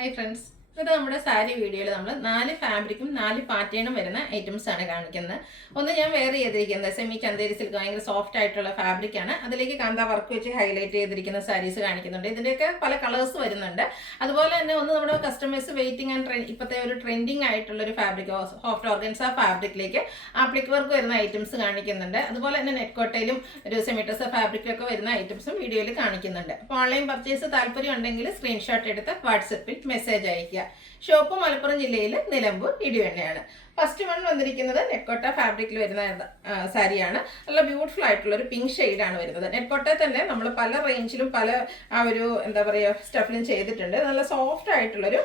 Hi friends. ഇത് നമ്മുടെ സാരി വീഡിയോയിൽ നമ്മൾ 4 ഫാബ്രിക്കും 4 പാറ്റേണും വരുന്ന ഐറ്റംസ് ആണ് കാണിക്കുന്നത്. ഒന്ന് ഞാൻ വെയർ ചെയ്തിരിക്കുന്നത് സെമി ചന്തേരി സിൽക്ക് ഭയങ്കര സോഫ്റ്റ് ആയിട്ടുള്ള ഫാബ്രിക് ആണ്. അതിലേക്ക് കാന്ത വർക്ക് വെച്ച് ഹൈലൈറ്റ് ചെയ്തിരിക്കുന്ന സാരീസ് കാണിക്കുന്നുണ്ട്. ഇതിന്റെയൊക്കെ പല കളേഴ്സ് വരുന്നുണ്ട്. അതുപോലെ തന്നെ ഒന്ന് നമ്മുടെ കസ്റ്റമേഴ്സ് വെയിറ്റിംഗ് ആൻഡ് ഇപ്പോഴത്തെ ഒരു ട്രെൻഡിങ് ആയിട്ടുള്ള ഒരു ഫാബ്രിക് സോഫ്റ്റ് ഓർഗൻസ ഫാബ്രിക്കിലേക്ക് ആപ്ലിക് വർക്ക് വരുന്ന ഐറ്റംസ് കാണിക്കുന്നുണ്ട്. അതുപോലെ തന്നെ നെറ്റ് കോട്ടയിലും ഒരു സെമിറ്റസ് ഫാബ്രിക്കൊക്കെ വരുന്ന ഐറ്റംസും വീഡിയോയിൽ കാണിക്കുന്നുണ്ട്. അപ്പോൾ ഓൺലൈൻ പർച്ചേസ് താല്പര്യം ഉണ്ടെങ്കിൽ സ്ക്രീൻഷോട്ട് എടുത്ത് വാട്സപ്പിൽ മെസ്സേജ് അയക്കുക. ഷോപ്പ് മലപ്പുറം ജില്ലയിൽ നിലമ്പൂർ ഇടിവണ്ണയാണ്. ഫസ്റ്റ് വൺ വന്നിരിക്കുന്നത് നെറ്റ്കോട്ട ഫാബ്രിക്കിൽ വരുന്ന സാരിയാണ്. നല്ല ബ്യൂട്ടിഫുൾ ആയിട്ടുള്ള ഒരു പിങ്ക് ഷെയ്ഡാണ് വരുന്നത്. നെറ്റ്കോട്ടയിൽ തന്നെ നമ്മൾ പല റേഞ്ചിലും പല ആ ഒരു എന്താ പറയുക സ്റ്റഫിലും ചെയ്തിട്ടുണ്ട്. നല്ല സോഫ്റ്റ് ആയിട്ടുള്ളൊരു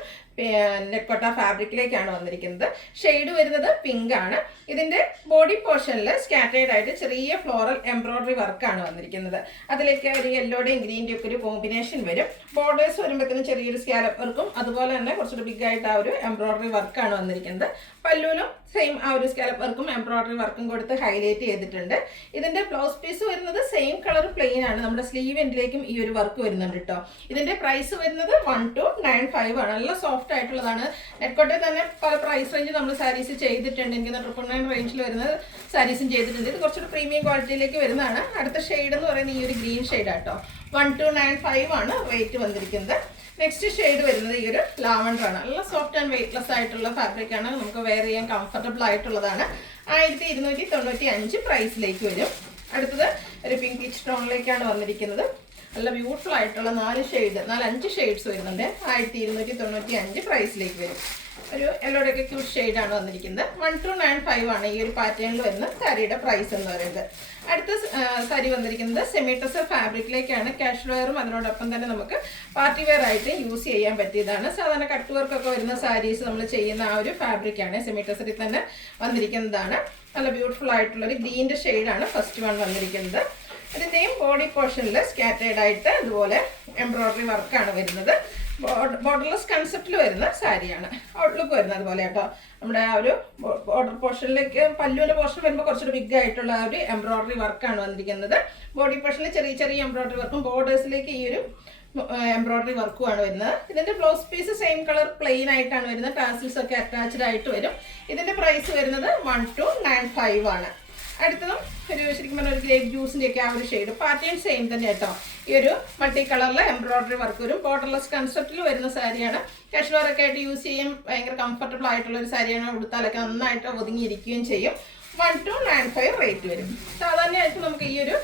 നെറ്റ്കോട്ട ഫാബ്രിക്കിലേക്കാണ് വന്നിരിക്കുന്നത്. ഷെയ്ഡ് വരുന്നത് പിങ്ക് ആണ്. ഇതിന്റെ ബോഡി പോർഷനിൽ സ്കാറ്റേർഡ് ആയിട്ട് ചെറിയ ഫ്ലോറൽ എംബ്രോയിഡറി വർക്കാണ് വന്നിരിക്കുന്നത്. അതിലേക്ക് ഒരു യെല്ലോയുടെയും ഗ്രീൻ്റെയും ഒക്കെ ഒരു കോമ്പിനേഷൻ വരും. ബോർഡേഴ്സ് വരുമ്പോഴത്തേനും ചെറിയൊരു സ്കാലപ്പ് വർക്കും അതുപോലെ തന്നെ കുറച്ചൊരു ബിഗ് ആയിട്ട് ആ ഒരു എംബ്രോയിഡറി വർക്കാണ് വന്നിരിക്കുന്നത്. പല്ലുവിലും സെയിം ആ ഒരു സ്കാലപ്പ് വർക്കും എംബ്രോയിഡറി വർക്കും കൊടുത്ത് ഹൈലൈറ്റ് ചെയ്തിട്ടുണ്ട്. ഇതിന്റെ ബ്ലൗസ് പീസ് വരുന്നത് സെയിം കളർ പ്ലെയിൻ ആണ്. നമ്മുടെ സ്ലീവ് എൻഡിലേക്കും ഈ ഒരു വർക്ക് വരുന്നുണ്ട് കേട്ടോ. ഇതിന്റെ പ്രൈസ് വരുന്നത് 1295 ആണ്. നല്ല സോഫ്റ്റ് ആയിട്ടുള്ളതാണ്. നെറ്റ്കോട്ടയിൽ തന്നെ പല പ്രൈസ് റേഞ്ച് നമ്മൾ സാരീസ് ചെയ്തിട്ടുണ്ട്. എനിക്ക് 999 റേഞ്ചിൽ വരുന്ന സാരീസും ചെയ്തിട്ടുണ്ട്. ഇത് കുറച്ചൊരു പ്രീമിയം ക്വാളിറ്റിയിലേക്ക് വരുന്നതാണ്. അടുത്ത ഷെയ്ഡ് എന്ന് പറയുന്നത് ഈ ഒരു ഗ്രീൻ ഷെയ്ഡ് ആട്ടോ. 1295 ആണ് റേറ്റ് വന്നിരിക്കുന്നത്. നെക്സ്റ്റ് ഷെയ്ഡ് വരുന്നത് ഈ ഒരു ലാവൻഡർ ആണ്. നല്ല സോഫ്റ്റ് ആൻഡ് വെയ്റ്റ്ലെസ് ആയിട്ടുള്ള ഫാബ്രിക് ആണ്. നമുക്ക് വെയർ ചെയ്യാൻ കംഫർട്ടബിൾ ആയിട്ടുള്ളതാണ്. 1295 പ്രൈസിലേക്ക് വരും. അടുത്തത് ഒരു പിങ്ക് പീച്ച് ടോണിലേക്കാണ് വന്നിരിക്കുന്നത്. നല്ല ബ്യൂട്ടിഫുൾ ആയിട്ടുള്ള 5 ഷെയ്ഡ്സ് വരുന്നുണ്ട്. 1295 പ്രൈസിലേക്ക് വരും. ഒരു യെല്ലോയുടെ ഒക്കെ ക്യൂട്ട് ഷെയ്ഡാണ് വന്നിരിക്കുന്നത്. 1295 ആണ് ഈ ഒരു പാറ്റേണിൽ വരുന്ന സാരിയുടെ പ്രൈസ് എന്ന് പറയുന്നത്. അടുത്ത സാരി വന്നിരിക്കുന്നത് സെമി ടസർ ഫാബ്രിക്കിലേക്കാണ്. കാഷ് വെയറും അതിനോടൊപ്പം തന്നെ നമുക്ക് പാർട്ടി വെയർ ആയിട്ട് യൂസ് ചെയ്യാൻ പറ്റിയതാണ്. സാധാരണ കട്ട് വർക്കൊക്കെ വരുന്ന സാരീസ് നമ്മൾ ചെയ്യുന്ന ആ ഒരു ഫാബ്രിക്കാണ്. സെമി ടസറിൽ തന്നെ വന്നിരിക്കുന്നതാണ്. നല്ല ബ്യൂട്ടിഫുൾ ആയിട്ടുള്ള ഒരു ഗ്രീൻ്റെ ഷെയ്ഡാണ് ഫസ്റ്റ് വൺ വന്നിരിക്കുന്നത്. ഇതിൻ്റെയും ബോഡി പോർഷനിൽ സ്കാറ്റേർഡ് ആയിട്ട് അതുപോലെ എംബ്രോയിഡറി വർക്കാണ് വരുന്നത്. ബോർഡർലെസ് കൺസെപ്റ്റിൽ വരുന്ന സാരിയാണ്. ഔട്ട്ലുക്ക് വരുന്നത് അതുപോലെ കേട്ടോ. നമ്മുടെ ആ ഒരു ബോർഡർ പോർഷനിലേക്ക് പല്ലുവിൻ്റെ പോർഷൻ വരുമ്പോൾ കുറച്ചൊരു ബിഗ് ആയിട്ടുള്ള ആ ഒരു എംബ്രോയിഡറി വർക്കാണ് വന്നിരിക്കുന്നത്. ബോഡി പോർഷനിൽ ചെറിയ ചെറിയ എംബ്രോയിഡറി വർക്കും ബോർഡേഴ്സിലേക്ക് ഈ ഒരു എംബ്രോയിഡറി വർക്കുമാണ് വരുന്നത്. ഇതിൻ്റെ blouse piece same colour plain ആയിട്ടാണ് വരുന്നത്. ടാസിൽസ് ഒക്കെ അറ്റാച്ച്ഡ് ആയിട്ട് വരും. ഇതിൻ്റെ പ്രൈസ് വരുന്നത് 1295 ആണ്. അടുത്തതും ശരിക്കും പറഞ്ഞാൽ ഒരു ഗ്രേപ്പ് ജ്യൂസിൻ്റെ ഒക്കെ ആ ഒരു ഷെയ്ഡ് പാറ്റേൺ സെയിം തന്നെ കേട്ടോ. ഈ ഒരു മൾട്ടി കളറിൽ എംബ്രോയിഡറി വർക്ക് വരും. ബോർഡർലെസ് കൺസെപ്റ്റിൽ വരുന്ന സാരിയാണ്. കാഷ്വലൊക്കെ ആയിട്ട് യൂസ് ചെയ്യും. ഭയങ്കര കംഫർട്ടബിൾ ആയിട്ടുള്ള ഒരു സാരിയാണ്. ഉടുത്താലൊക്കെ നന്നായിട്ട് ഒതുങ്ങിയിരിക്കുകയും ചെയ്യും. 1295 റേറ്റ് വരും. സാധാരണയായിട്ട് നമുക്ക് ഈ ഒരു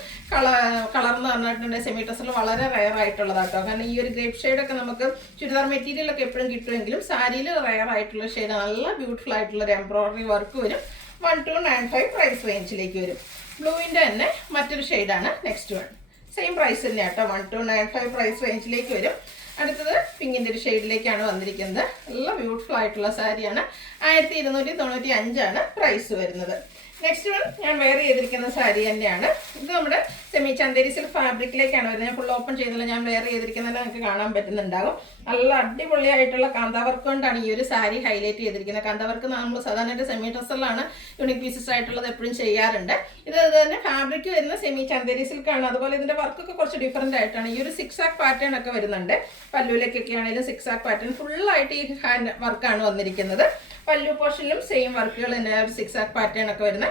കളർ എന്ന് പറഞ്ഞിട്ടുണ്ടെങ്കിൽ സെമി ടസറിൽ വളരെ റെയർ ആയിട്ടുള്ളതാട്ടോ. കാരണം ഈ ഒരു ഗ്രേപ്പ് ഷെയ്ഡൊക്കെ നമുക്ക് ചുരിദാർ മെറ്റീരിയലൊക്കെ എപ്പോഴും കിട്ടുമെങ്കിലും സാരിയിൽ റെയർ ആയിട്ടുള്ള ഷെയ്ഡ് നല്ല ബ്യൂട്ടിഫുൾ ആയിട്ടുള്ള ഒരു എംബ്രോയിഡറി വർക്ക് വരും. 1295 പ്രൈസ് റേഞ്ചിലേക്ക് വരും. ബ്ലൂവിൻ്റെ തന്നെ മറ്റൊരു ഷെയ്ഡാണ് നെക്സ്റ്റ് വൺ. സെയിം പ്രൈസ് തന്നെ കേട്ടോ. 1295 പ്രൈസ് റേഞ്ചിലേക്ക് വരും. അടുത്തത് പിങ്കിൻ്റെ ഒരു ഷെയ്ഡിലേക്കാണ് വന്നിരിക്കുന്നത്. നല്ല ബ്യൂട്ടിഫുൾ ആയിട്ടുള്ള സാരിയാണ്. 1295 ആണ് പ്രൈസ് വരുന്നത്. നെക്സ്റ്റ് വൺ ഞാൻ വെയർ ചെയ്തിരിക്കുന്ന സാരി തന്നെയാണ്. ഇത് നമ്മുടെ സെമി ചന്തേരി സിൽക്ക് ഫാബ്രിക്കിലേക്കാണ് വരുന്നത്. ഞാൻ ഫുൾ ഓപ്പൺ ചെയ്തില്ല. ഞാൻ വെയർ ചെയ്തിരിക്കുന്നത് നിങ്ങൾക്ക് കാണാൻ പറ്റുന്നുണ്ടാകും. നല്ല അടിപൊളിയായിട്ടുള്ള കാന്താവർക്ക് കൊണ്ടാണ് ഈ ഒരു സാരി ഹൈലൈറ്റ് ചെയ്തിരിക്കുന്നത്. കാന്താവർക്ക് നമ്മൾ സാധാരണയായിട്ട് സെമി ഡ്രസ്സറിലാണ് യൂണിക് പീസസ് ആയിട്ടുള്ളത് എപ്പോഴും ചെയ്യാറുണ്ട്. ഇത് തന്നെ ഫാബ്രിക് വരുന്ന സെമി ചന്തേരി സിൽക്കാണ്. അതുപോലെ ഇതിൻ്റെ വർക്കൊക്കെ കുറച്ച് ഡിഫറൻ്റ് ആയിട്ടാണ്. ഈ ഒരു സിക്സ് ആക്ക് പാറ്റേൺ ഒക്കെ വരുന്നുണ്ട്. പല്ലുവിലേക്കൊക്കെ ആണെങ്കിലും സിക്സ് ആക്ക് പാറ്റേൺ ഫുള്ളായിട്ട് ഈ ഹാൻഡ് വർക്കാണ് വന്നിരിക്കുന്നത്. പല്ലു പോർഷനിലും സെയിം വർക്കുകൾ തന്നെ ഒരു സിക്സ് ആക്ക് പാറ്റേൺ ഒക്കെ വരുന്ന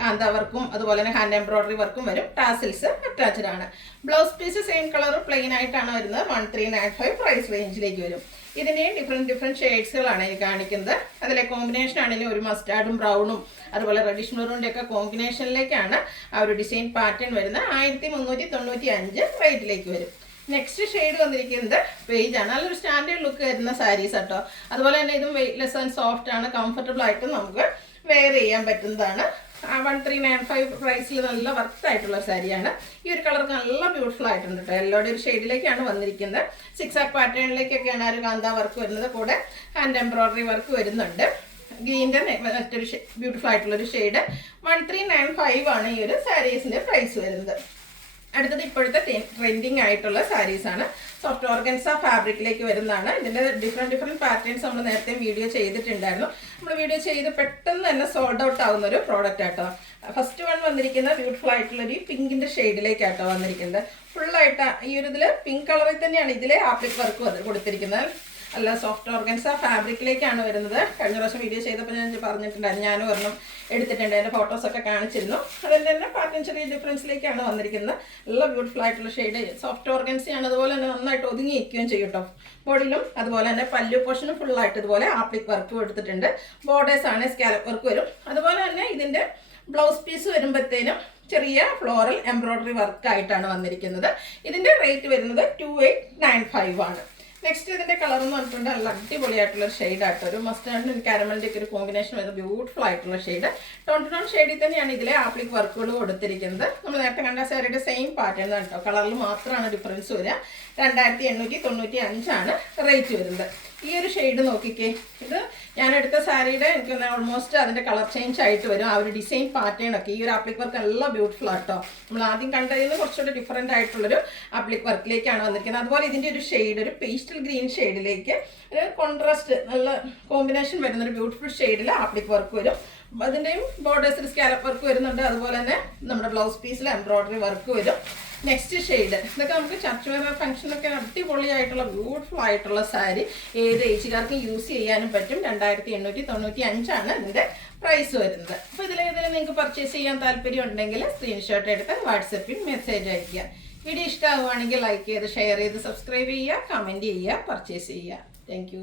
കാന്ത വർക്കും അതുപോലെ തന്നെ ഹാൻഡ് എംബ്രോയിഡറി വർക്കും വരും. ടാസിൽസ് അറ്റാച്ച്ഡ് ആണ്. Blouse piece same colour plain ആയിട്ടാണ് വരുന്നത്. 1395 പ്രൈസ് റേഞ്ചിലേക്ക് വരും. ഇതിൻ്റെയും ഡിഫറെൻറ്റ് ഷെയ്ഡ്സുകളാണ് എനിക്ക് കാണിക്കുന്നത്. അതിലെ കോമ്പിനേഷൻ ആണെങ്കിലും ഒരു മസ്റ്റാർഡും ബ്രൗണും അതുപോലെ റെഡിഷ് മെറൂണിൻ്റെ ഒക്കെ കോമ്പിനേഷനിലേക്കാണ് ആ ഒരു ഡിസൈൻ പാറ്റേൺ വരുന്നത്. 1395 റേറ്റിലേക്ക് വരും. നെക്സ്റ്റ് ഷെയ്ഡ് വന്നിരിക്കുന്നത് ബേജ് ആണ്. നല്ലൊരു സ്റ്റാൻഡേർഡ് ലുക്ക് വരുന്ന സാരീസ് കേട്ടോ. അതുപോലെ തന്നെ ഇതും വെയ്റ്റ്ലെസ് ആൻഡ് സോഫ്റ്റ് ആണ്. കംഫർട്ടബിൾ ആയിട്ട് നമുക്ക് വെയർ ചെയ്യാൻ പറ്റുന്നതാണ്. 1395 പ്രൈസിൽ നല്ല വർത്ത് ആയിട്ടുള്ള സാരിയാണ്. ഈ ഒരു കളർക്ക് നല്ല ബ്യൂട്ടിഫുൾ ആയിട്ടുണ്ട് കേട്ടോ. യെല്ലോയുടെ ഒരു ഷെയ്ഡിലേക്കാണ് വന്നിരിക്കുന്നത്. സിക്സ് ആക്ക് പാറ്റേണിലേക്കൊക്കെയാണ് ആ ഒരു കാന്ത വർക്ക് വരുന്നത്. കൂടെ ഹാൻഡ് എംബ്രോയിഡറി വർക്ക് വരുന്നുണ്ട്. ഗ്രീൻ്റെ മറ്റൊരു ബ്യൂട്ടിഫുൾ ആയിട്ടുള്ളൊരു ഷെയ്ഡ്. 1395 ആണ് ഈ ഒരു സാരീസിൻ്റെ പ്രൈസ് വരുന്നത്. അടുത്തത് ഇപ്പോഴത്തെ ട്രെൻഡിങ് ആയിട്ടുള്ള സാരീസാണ്. സോഫ്റ്റ് ഓർഗൻസ ഫാബ്രിക്കിലേക്ക് വരുന്നതാണ്. ഇതിൻ്റെ ഡിഫറെൻറ്റ് പാറ്റേൺസ് നമ്മൾ നേരത്തെ വീഡിയോ ചെയ്തിട്ടുണ്ടായിരുന്നു. നമ്മൾ വീഡിയോ ചെയ്ത് പെട്ടെന്ന് തന്നെ സോൾഡ് ഔട്ട് ആവുന്ന ഒരു പ്രോഡക്റ്റ് ആട്ടോ. ഫസ്റ്റ് വൺ വന്നിരിക്കുന്ന ബ്യൂട്ടിഫുൾ ആയിട്ടുള്ളൊരു പിങ്കിൻ്റെ ഷെയ്ഡിലേക്കാട്ടോ വന്നിരിക്കുന്നത്. ഫുള്ളായിട്ട് ഈ ഒരു ഇതിൽ പിങ്ക് കളറിൽ തന്നെയാണ് ഇതിലെ ആപ്ലിക് വർക്ക് കൊടുത്തിരിക്കുന്നത്. അല്ല സോഫ്റ്റ് ഓർഗൻസ ഫാബ്രിക്കിലേക്കാണ് വരുന്നത്. കഴിഞ്ഞ പ്രാവശ്യം വീഡിയോ ചെയ്തപ്പോൾ ഞാൻ പറഞ്ഞിട്ടുണ്ടായിരുന്നു, ഞാനും ഒരെണ്ണം എടുത്തിട്ടുണ്ട്, അതിൻ്റെ ഫോട്ടോസൊക്കെ കാണിച്ചിരുന്നു. അതിൻ്റെ തന്നെ പാറ്റേൺ ചെറിയ ഡിഫറൻസിലേക്കാണ് വന്നിരിക്കുന്നത്. നല്ല ബ്യൂട്ടിഫുൾ ആയിട്ടുള്ള ഷെയ്ഡ്, സോഫ്റ്റ് ഓർഗൻസയാണ്. അതുപോലെ തന്നെ നന്നായിട്ട് ഒതുങ്ങി നിൽക്കുകയും ചെയ്യും കേട്ടോ. ബോഡിയിലും അതുപോലെ തന്നെ പല്ലു പോർഷനും ഫുള്ളായിട്ട് ഇതുപോലെ ആപ്ലിക് വർക്ക് കൊടുത്തിട്ടുണ്ട്. ബോർഡേഴ്സ് ആണ്, സ്കാലപ്പ് വർക്ക് വരും. അതുപോലെ തന്നെ ഇതിൻ്റെ ബ്ലൗസ് പീസ് വരുമ്പോഴത്തേനും ചെറിയ ഫ്ലോറൽ എംബ്രോയ്ഡറി വർക്കായിട്ടാണ് വന്നിരിക്കുന്നത്. ഇതിൻ്റെ റേറ്റ് വരുന്നത് 2895 ആണ്. നെക്സ്റ്റ് ഇതിൻ്റെ കളർ എന്ന് പറഞ്ഞിട്ടുണ്ട് നല്ല അടിപൊളിയായിട്ടുള്ള ഷെയ്ഡായിട്ട് ഒരു മസ്റ്റാർഡിനും കാരമലിൻ്റെ ഒക്കെ ഒരു കോമ്പിനേഷൻ വരുന്ന ബ്യൂട്ടിഫുൾ ആയിട്ടുള്ള ഷെയ്ഡ്. ടോൺ ടു ടോൺ ഷെയ്ഡിൽ തന്നെയാണ് ഇതിലെ ആപ്ലിക് വർക്കുകൾ കൊടുത്തിരിക്കുന്നത്. നമ്മൾ നേരത്തെ കണ്ട സാരിയുടെ സെയിം പാറ്റേൺ ആണ് കേട്ടോ, കളറിൽ മാത്രമാണ് ഡിഫറൻസ് വരിക. 2895 ആണ് റേറ്റ് വരുന്നത്. ഈ ഒരു ഷെയ്ഡ് നോക്കിക്കേ, ഇത് ഞാൻ എടുത്ത സാരിയുടെ എനിക്ക് ഓൾമോസ്റ്റ് അതിൻ്റെ കളർ ചേഞ്ച് ആയിട്ട് വരും. ആ ഒരു ഡിസൈൻ പാറ്റേൺ ഒക്കെ ഈ ഒരു ആപ്ലിക് വർക്ക് എല്ലാം ബ്യൂട്ടിഫുൾ ആട്ടോ. നമ്മൾ ആദ്യം കണ്ടതിൽ നിന്ന് കുറച്ചുകൂടി ഡിഫറെൻ്റ് ആയിട്ടുള്ളൊരു ആപ്ലിക് വർക്കിലേക്കാണ് വന്നിരിക്കുന്നത്. അതുപോലെ ഇതിൻ്റെ ഒരു ഷെയ്ഡ് ഒരു പേസ്റ്റൽ ഗ്രീൻ ഷെയ്ഡിലേക്ക് ഒരു കോൺട്രാസ്റ്റ് നല്ല കോമ്പിനേഷൻ വരുന്നൊരു ബ്യൂട്ടിഫുൾ ഷെയ്ഡിൽ ആപ്ലിക് വർക്ക് വരും. അതിൻ്റെയും ബോർഡേഴ്സിൽ സ്കാലപ്പ് വർക്ക് വരുന്നുണ്ട്. അതുപോലെ തന്നെ നമ്മുടെ ബ്ലൗസ് പീസിൽ എംബ്രോയ്ഡറി വർക്ക് വരും. നെക്സ്റ്റ് ഷെയ്ഡ് ഇതൊക്കെ നമുക്ക് ചർച്ച് വെയർ ഫംഗ്ഷനൊക്കെ അടിപൊളിയായിട്ടുള്ള ബ്യൂട്ടിഫുൾ ആയിട്ടുള്ള സാരി ഏത് ഏജുകാർക്കും യൂസ് ചെയ്യാനും പറ്റും. 2895 ആണ് ഇതിൻ്റെ പ്രൈസ് വരുന്നത്. അപ്പോൾ ഇതിലേതെങ്കിലും നിങ്ങൾക്ക് പർച്ചേസ് ചെയ്യാൻ താല്പര്യം ഉണ്ടെങ്കിൽ സ്ക്രീൻഷോട്ട് എടുത്ത് വാട്സപ്പിൽ മെസ്സേജ് അയയ്ക്കുക. വീഡിയോ ഇഷ്ടമാവുകയാണെങ്കിൽ ലൈക്ക് ചെയ്ത് ഷെയർ ചെയ്ത് സബ്സ്ക്രൈബ് ചെയ്യുക, കമൻറ്റ് ചെയ്യുക, പർച്ചേസ് ചെയ്യുക. താങ്ക്